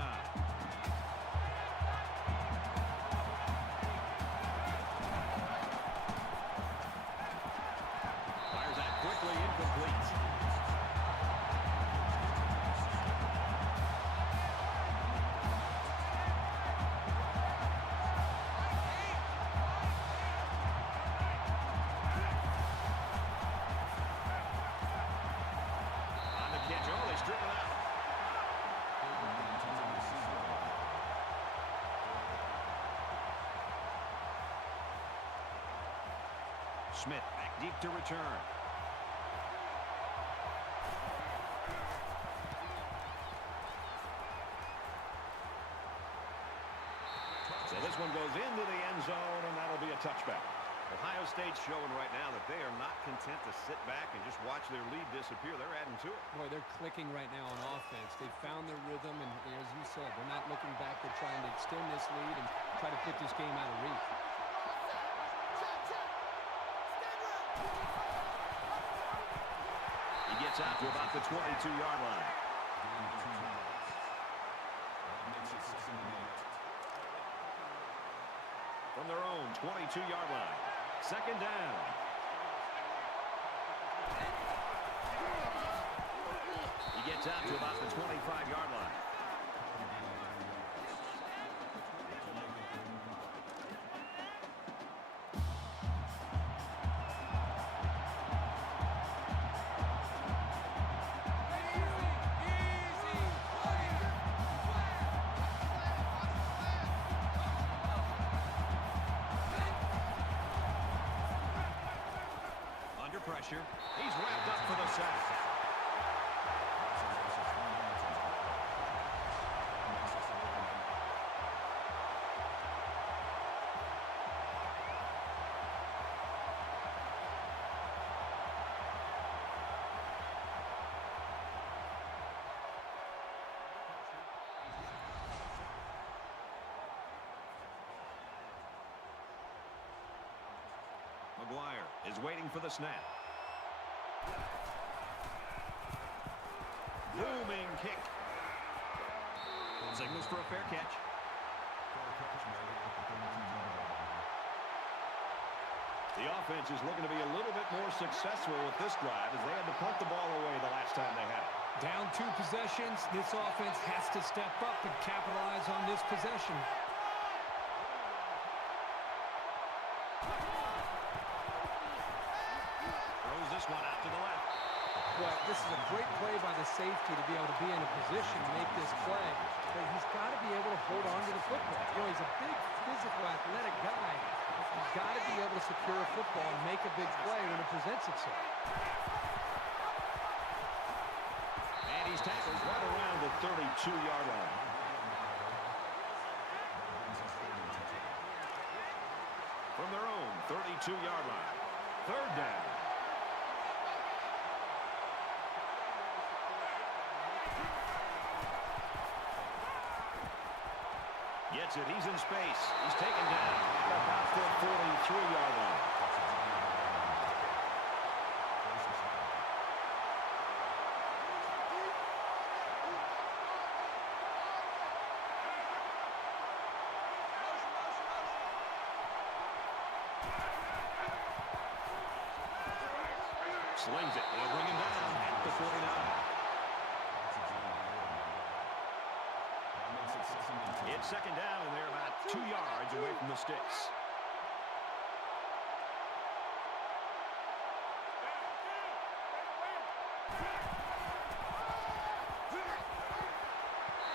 Fires that quickly, incomplete. On the catch. Oh, they strip it out. Smith back deep to return. So this one goes into the end zone, and that'll be a touchback. Ohio State's showing right now that they are not content to sit back and just watch their lead disappear. They're adding to it. Boy, they're clicking right now on offense. They've found their rhythm, and as you said, they're not looking back. They're trying to extend this lead and try to put this game out of reach. He gets out to about the 22-yard line. From their own 22-yard line. Second down. He gets out to about the 25-yard line. Under pressure. He's wrapped up for the sack. McGuire is waiting for the snap. Booming kick. Signals for a fair catch. The offense is looking to be a little bit more successful with this drive as they had to punt the ball away the last time they had it. Down 2 possessions, this offense has to step up and capitalize on this possession. Throws this one out to the left. Well, this is a great play by the safety to be able to be in a position to make this play. But he's got to be able to hold on to the football. You know, he's a big, physical, athletic guy. He's got to be able to secure a football and make a big play when it presents itself. And he's tackled right around the 32-yard line. From their own 32-yard line. Third down. Gets it. He's in space. He's taken down at about the 43-yard line. Slings it. They'll bring him down at the 49. It's second down, and they're about 2 yards away from the sticks.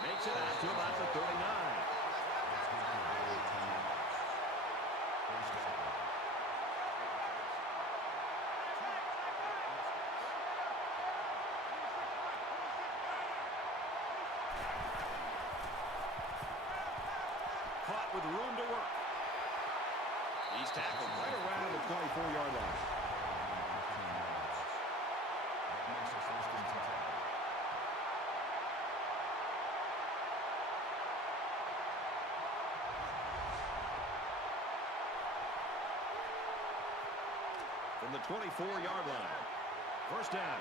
Makes it out to about the 39. Caught with room to work. He's tackled right around the 24-yard line. From the 24-yard line. First down.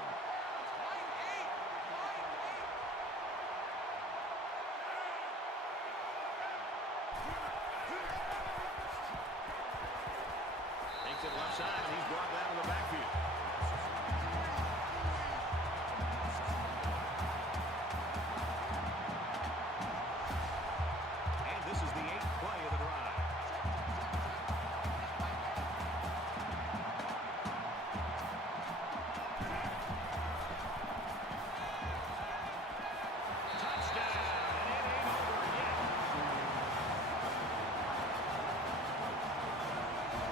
Takes it left side, and he's brought down in the backfield. And this is the 8th play of the drive. Touchdown! And it ain't over yet.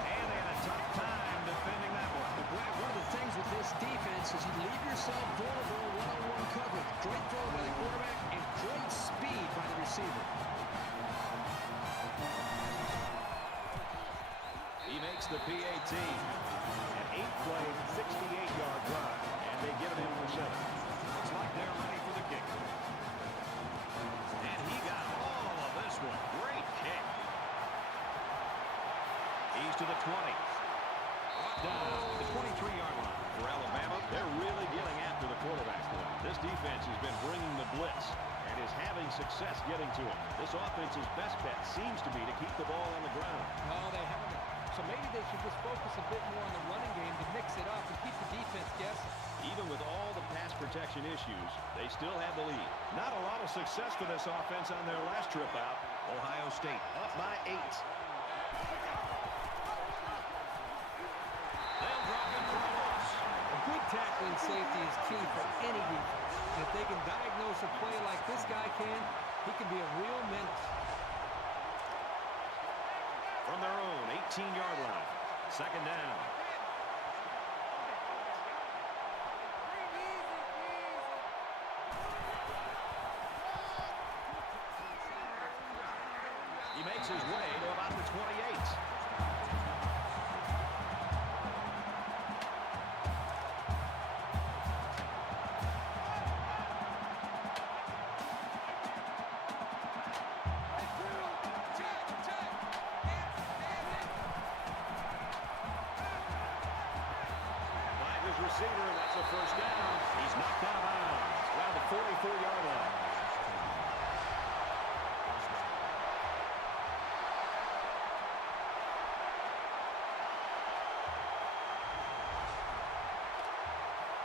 And they had a tough time defending that one. One of the things with this defense is you leave yourself vulnerable one-on-one coverage. Great throw by the quarterback and great speed by the receiver. He makes the PAT. An 8-play, 68-yard drive. And they give it in for 7. Looks like they're ready for the kick. And he got all of this one. Great kick. He's to the 20. Down at the 23-yard line. For Alabama, they're really getting after the quarterback. This defense has been bringing the blitz and is having success getting to him. This offense's best bet seems to be to keep the ball on the ground. No, they haven't. So maybe they should just focus a bit more on the running game to mix it up and keep the defense guessing. Even with all the pass protection issues, they still have the lead. Not a lot of success for this offense on their last trip out. Ohio State up by 8. They'll drop it for a loss. A good tackling safety is key for any defense. And if they can diagnose a play like this guy can, he can be a real menace. From their own 18-yard line. Second down. He makes his way to about the 28. Receiver, and that's a first down. He's knocked out of bounds around the 44-yard line.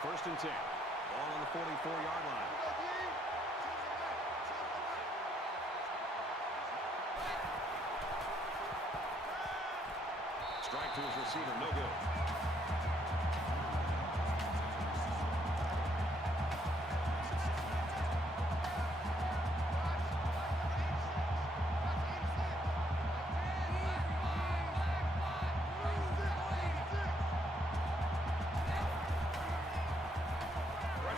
First and 10. Ball on the 44-yard line. Strike to his receiver, no good.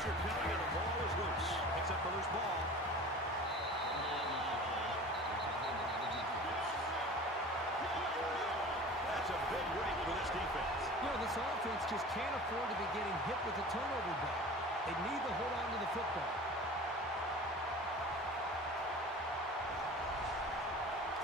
Coming and the ball is loose. Picks up the loose ball. That's a big break for this defense. You know, this offense just can't afford to be getting hit with the turnover ball. They need to hold on to the football.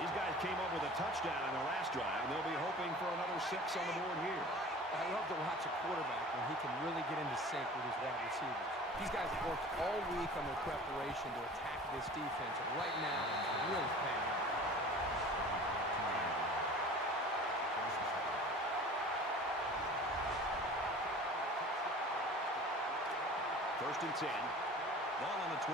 These guys came up with a touchdown on their last drive, and they'll be hoping for another 6 on the board here. I love to watch a quarterback when he can really get into sync with his wide receivers. These guys have worked all week on their preparation to attack this defense, and right now it's really paying off. First and 10. Ball on the 12.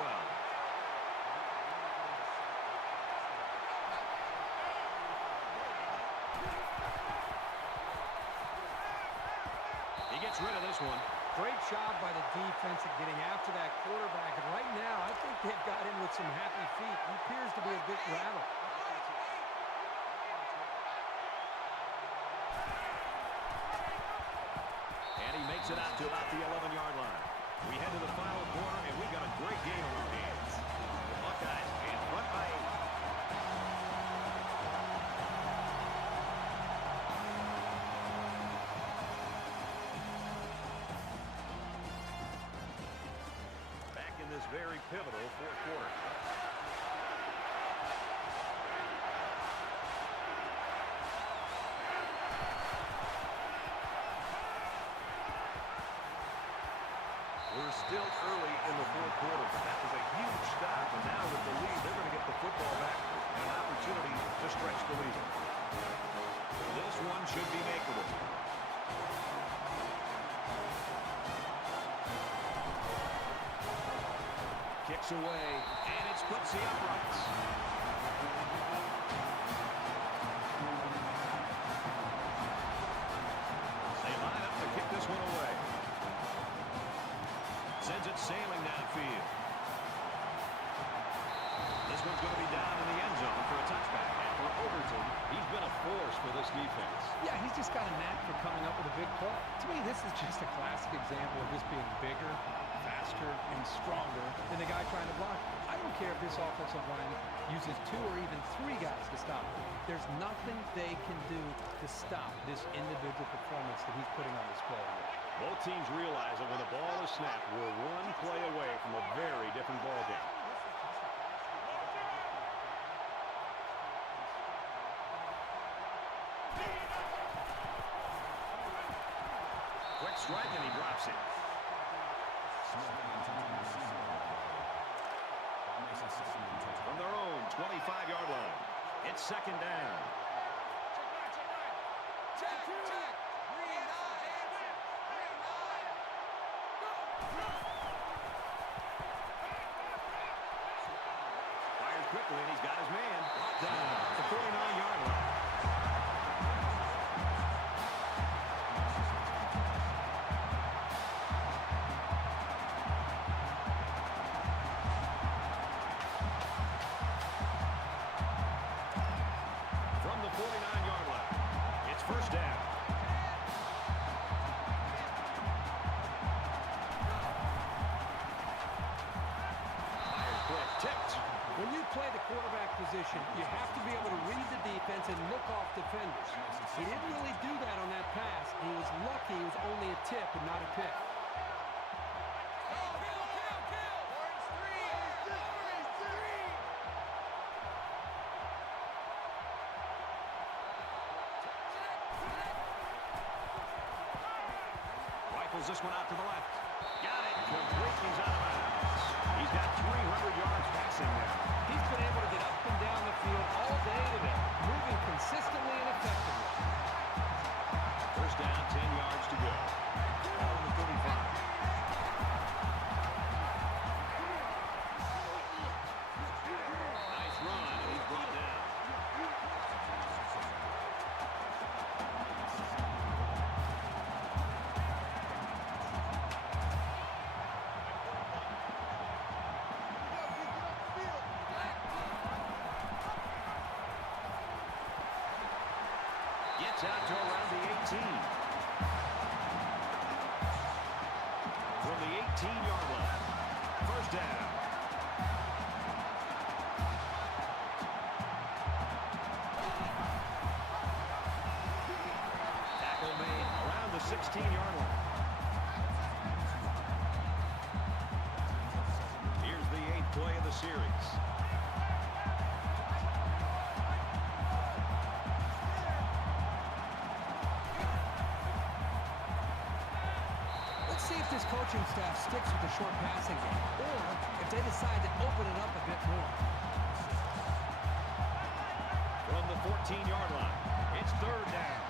He gets rid of this one. Great job by the defense at getting after that quarterback. And right now, I think they've got him with some happy feet. He appears to be a bit rattled. And he makes it out to about the 11-yard line. We head to the final quarter, and we've got a great game on our hands. The Buckeyes in front by 8. Very pivotal fourth quarter. We're still early in the fourth quarter. That was a huge stop, and now with the lead, they're going to get the football back and an opportunity to stretch the lead. This one should be makeable. Kicks away, and it splits the uprights. They line up to kick this one away. Sends it sailing downfield. This one's going to be down in the end zone for a touchback. And for Overton, he's been a force for this defense. Yeah, he's just got a knack for coming up with a big play. To me, this is just a classic example of just being bigger, faster, and stronger than the guy trying to block. I don't care if this offensive line uses 2 or even 3 guys to stop him. There's nothing they can do to stop this individual performance that he's putting on display here. Both teams realize that when the ball is snapped, we're one play away from a very different ball game. strike, and he drops it. From their own 25-yard line, it's second down. Fires quickly, and he's got his man. Brought down at the 49-yard line. From the 49-yard line, it's first down. Fires quick, tipped. When you play the quarterback position, you have to be able to read the defense and look off defenders. He didn't really do that on that pass. He was lucky it was only a tip and not a pick. Rifles this one out to the left. Got it. Complete. He's out of bounds. He's got 300 yards passing now. He's been able to get up and down the field all day today, moving consistently and effectively. First down, 10 yards to go. Ball on the 35. Nice run, and he's brought down. Gets out to around the 18. From the 18-yard line. First down. Tackle made around the 16-yard line. Here's the 8th play of the series. Let's see if this coaching staff sticks with the short passing game, or if they decide to open it up a bit more. From the 14-yard line, it's third down.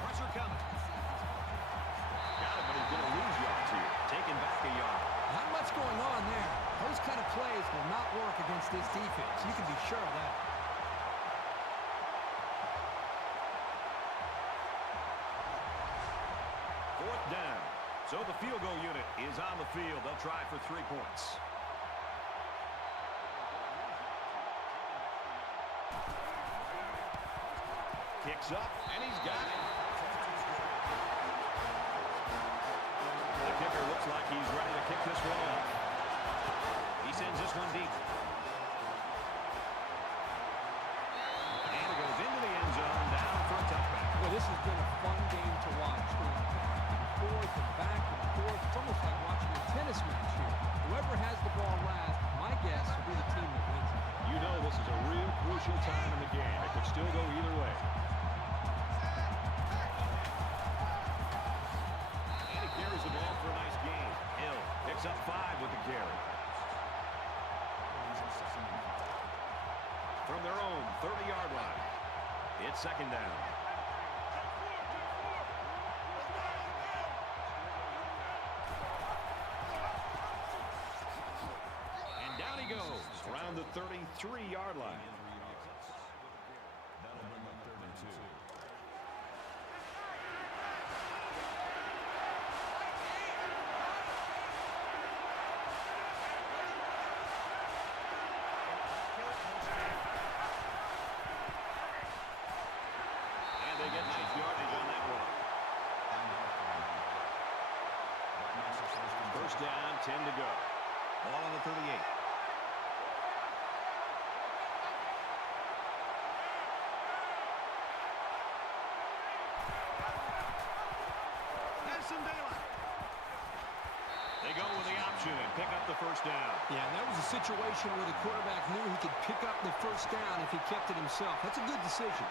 Pressure coming. Got it, but he's going to lose yards here. Taking back a yard. Not much going on there. Those kind of plays will not work against this defense. You can be sure of that. Fourth down. So the field goal unit is on the field. They'll try for 3 points. Kicks up, and he's got it. The kicker looks like he's ready to kick this one off. He sends this one deep. And it goes into the end zone, down for a touchback. Well, this has been a fun game to watch. Forth and back and forth. It's almost like watching a tennis match here. Whoever has the ball last, my guess will be the team that wins it. You know this is a real crucial time in the game. It could still go either way. And he carries the ball for a nice gain. Hill picks up 5 with the carry. From their own 30-yard line, it's second down. And down he goes around the 33-yard line. That'll bring up 32. And they get nice yardage on that one. First down, 10 to go. Ball on the 38. They go with the option, and pick up the first down. Yeah, that was a situation where the quarterback knew he could pick up the first down if he kept it himself. That's a good decision.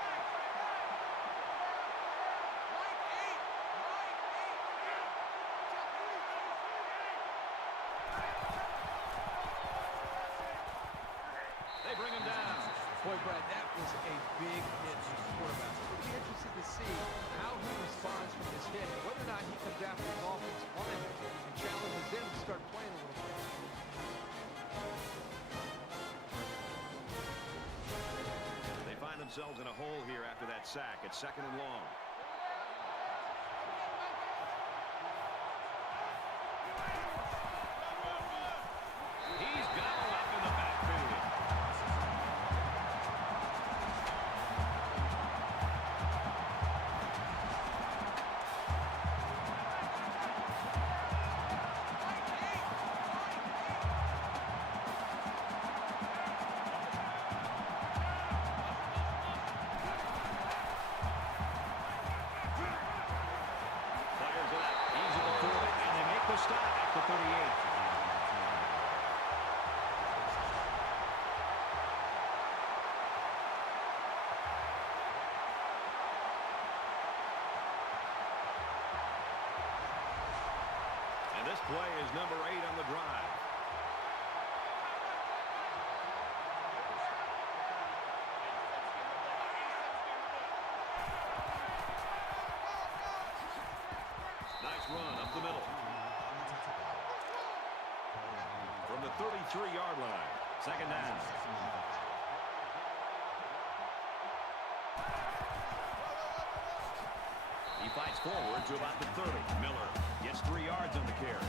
They bring him down. Boy, Brad, that was a big hit to the quarterback. We'll be interested to see how he responds from this hit, whether or not he comes after his offensive line and challenges them to start playing a little bit. They find themselves in a hole here after that sack. It's 2nd and long. He's got him up in the backfield. Fires it up. He's at the 40, and they make the stop at the 38. And this play is number 8 on the drive. Nice run up the middle. From the 33-yard line. 2nd down. He fights forward to about the 30. Miller gets 3 yards on the carry.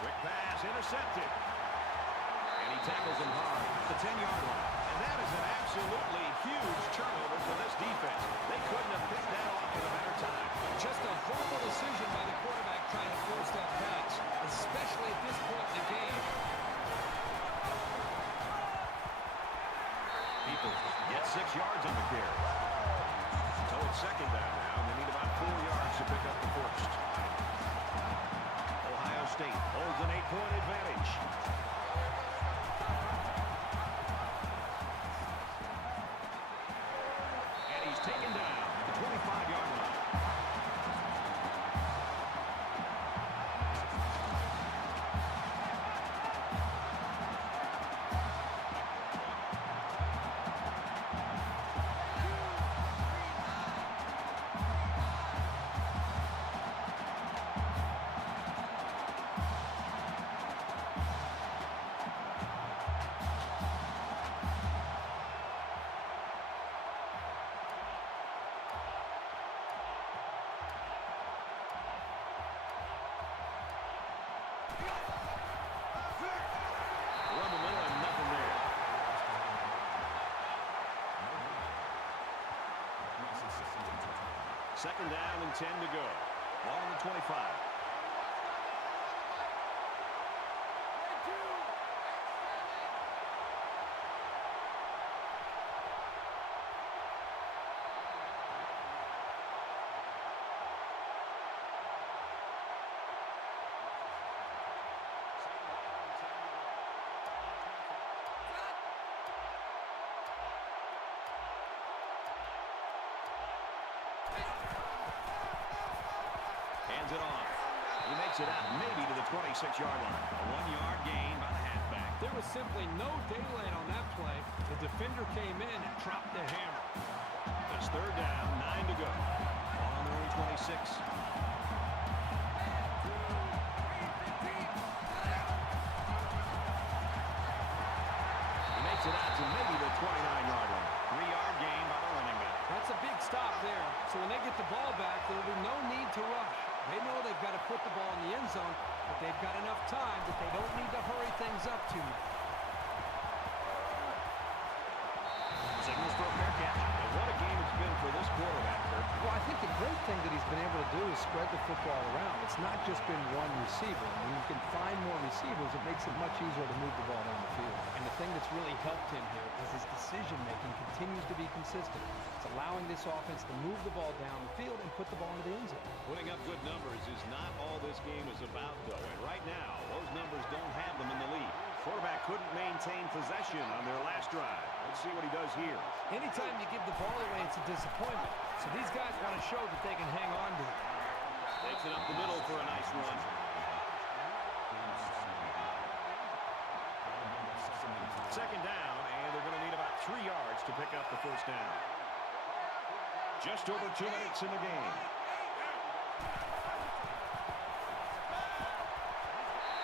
Quick pass, intercepted. And he tackles him hard at the 10-yard line. And that is an absolutely huge turnover for this defense. They couldn't have picked that off at a better time. Just a horrible decision by the quarterback trying to force that pass, especially at this point in the game. People get 6 yards on the carry. So it's 2nd down now, and they need about 4 yards to pick up the first. Ohio State holds an 8-point advantage. And he's taken down at the 25-yard line. Run the middle and nothing there. Second down and 10 to go. Ball on the 25. Hands it off. He makes it out maybe to the 26-yard line. A 1-yard gain by the halfback. There was simply no daylight on that play. The defender came in and dropped the hammer. It's 3rd down, 9 to go. Ball on their own 26. He makes it out to maybe the 29-yard line. 3-yard gain by the running back. That's a big stop there. So when they get the ball back, there will be no need to rush. They know they've got to put the ball in the end zone, but they've got enough time that they don't need to hurry things up too much. Signals for a fair catch. And what a game it's been for this quarterback, Kirk. Well, I think the great thing that he's been able to do is spread the football around. It's not just been one receiver. When you can find more receivers, it makes it much easier to move the ball down the field. And the thing that's really helped him here is his decision-making continues to be consistent. It's allowing this offense to move the ball down the field and put the ball into the end zone. Putting up good numbers is not all this game is about, though. And right now, those numbers don't have them in the lead. Quarterback couldn't maintain possession on their last drive. Let's see what he does here. Anytime you give the ball away, it's a disappointment. So these guys want to show that they can hang on to it. Takes it up the middle for a nice run. Second down, and they're going to need about 3 yards to pick up the first down. Just over 2 minutes in the game.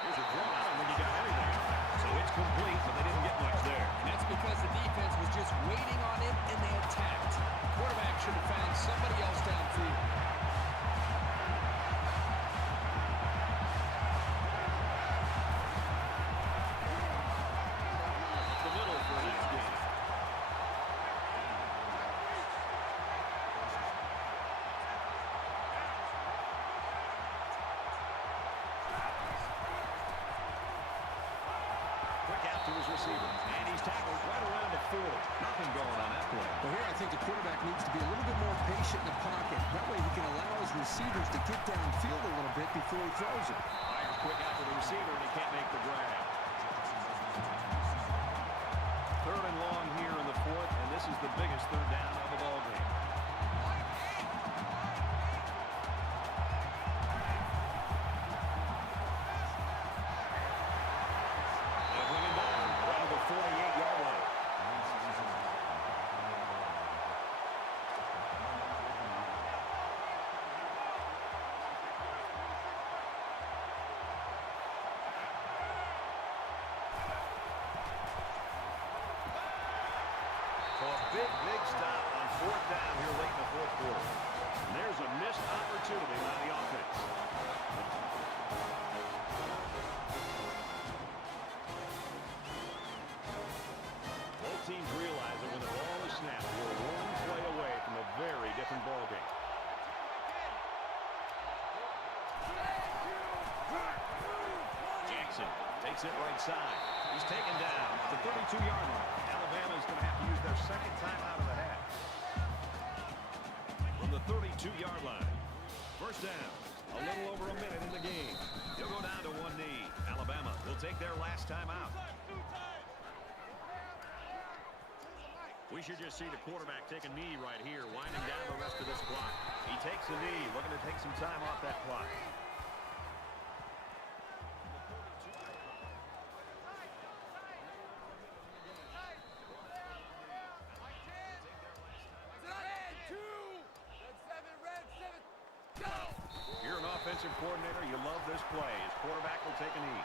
Here's a throw. I don't think he got anything. So it's complete, but they didn't get much there. And that's because the defense was just waiting on it, and they attacked. The quarterback should have found somebody else downfield. The middle for the next game. Quick out to his receiver, and he's tackled right around the 40. Nothing going on that play. Well, here I think the quarterback needs to be a little bit more patient in the pocket. That way he can allow his receivers to get downfield a little bit before he throws it. Fires quick out to the receiver, and he can't make the grab. Third and long here in the fourth, and this is the biggest third down of the ball game. They'll bring him down around the 48-yard line. So a big stop on fourth down here late in the fourth quarter. And there's a missed opportunity by the offense. Both teams realize that when the ball is snapped, we're one play away from a very different ball game. Jackson takes it right side. He's taken down at the 32-yard line. Alabama's going to have to use their second timeout of the half. From the 32-yard line. First down. A little over a minute in the game. He'll go down to one knee. Alabama will take their last timeout. We should just see the quarterback take a knee right here, winding down the rest of this clock. He takes a knee, looking to take some time off that clock. You're an offensive coordinator. You love this play. His quarterback will take a knee.